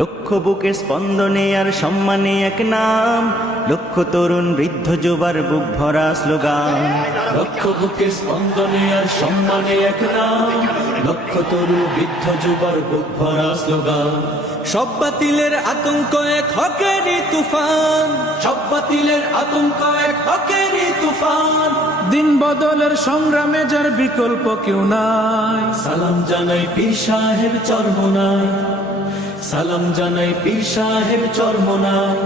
লক্ষ বুকের স্পন্দনে আর সম্মানে এক নাম, লক্ষ তরুণ বৃদ্ধ যুবার বুক ভরা স্লোগান। লক্ষ বুকের স্পন্দনে আর সম্মানে এক নাম, লক্ষ তরুণ বৃদ্ধ যুবার বুক ভরা স্লোগান। সব বাতিলের আতঙ্ক এক হকেরই তুফান, সব বাতিলের আতঙ্ক এক হকেরই তুফান। দিন বদলের সংগ্রামে যার বিকল্প কেউ নাই। সালাম জানাই পীর সাহেব চরমোনাই, সালাম জানাই পীর সাহেব চরমোনাই,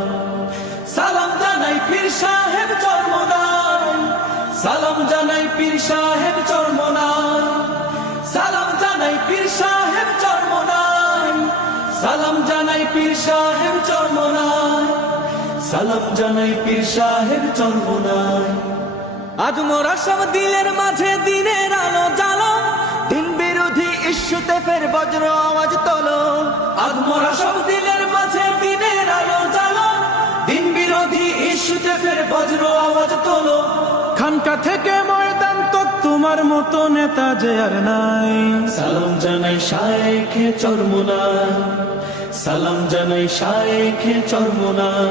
সালাম জানাই পীর সাহেব চরমোনাই, সালাম জানাই পীর সাহেব চরমোনাই, সালাম জানাই পীর সাহেব চরমোনাই, সালাম জানাই পীর সাহেব চরমোনাই, সালাম জানাই পীর সাহেব চরমোনাই। আজ মোরা সব দিলের মাঝে দিনের আলো জ্বালো, দিন বিরোধী ইস্যুতে ফের বজ্র আওয়াজ তোলো। আজ মোরা সব দিলের মাঝে দিনের আলো জ্বালো, দিন বিরোধী ইস্যুতে ফের বজ্র আওয়াজ তোলো। খানকা থেকে ময়দান তো তোমার মতো নেতা যে আর নাই। সালাম জানাই শায়েখে চরমোনাই, সালাম জানাই শায়েখে চরমোনাই,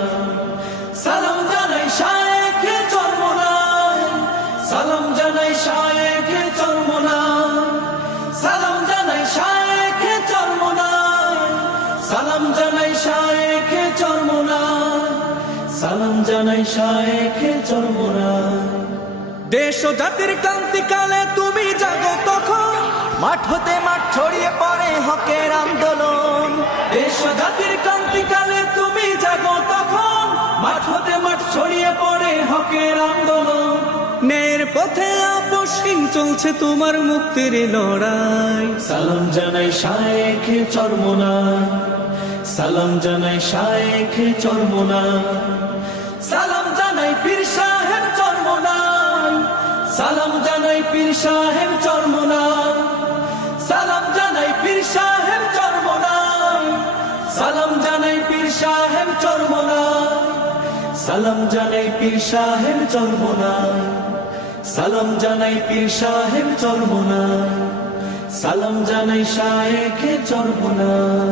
সালাম জানাই শায়েখে চরমোনাই, সালাম জানাই শায়েখে চরমোনাই, সালাম জানাই শায়েখে চরমোনাই, সালাম জানাই শায়েখে চরমোনাই, সালাম জানাই শায়েখে চরমোনাই। দেশ ও জাতির ক্রান্তিকালে তুমি জাগো তখন, মাঠ হতে মাঠ ছড়িয়ে পড়ে হকের আন্দোলন। দেশ ও জাতির ক্রান্তিকালে তুমি জাগো তখন, মাঠ হতে মাঠ ছড়িয়ে পড়ে হকের আন্দোলন। ন্যায়ের পথে আপসহীন চলছে তোমার মুক্তির লড়াই। সালাম জানাই শায়েখে চরমোনাই, সালাম জানাই শায়েখে চরমোনাই, সালাম জানাই পীর সাহেব চরমোনাই, সালাম জানাই পীর সাহেব চরমোনাই, সালাম জানাই পীর সাহেব চরমোনাই, সালাম জানাই পীর সাহেব চরমোনাই, সালাম জানাই পীর সাহেব চরমোনাই, সালাম জানাই পীর সাহেব চরমোনাই, সালাম জানাই শায়েখে চরমোনাই।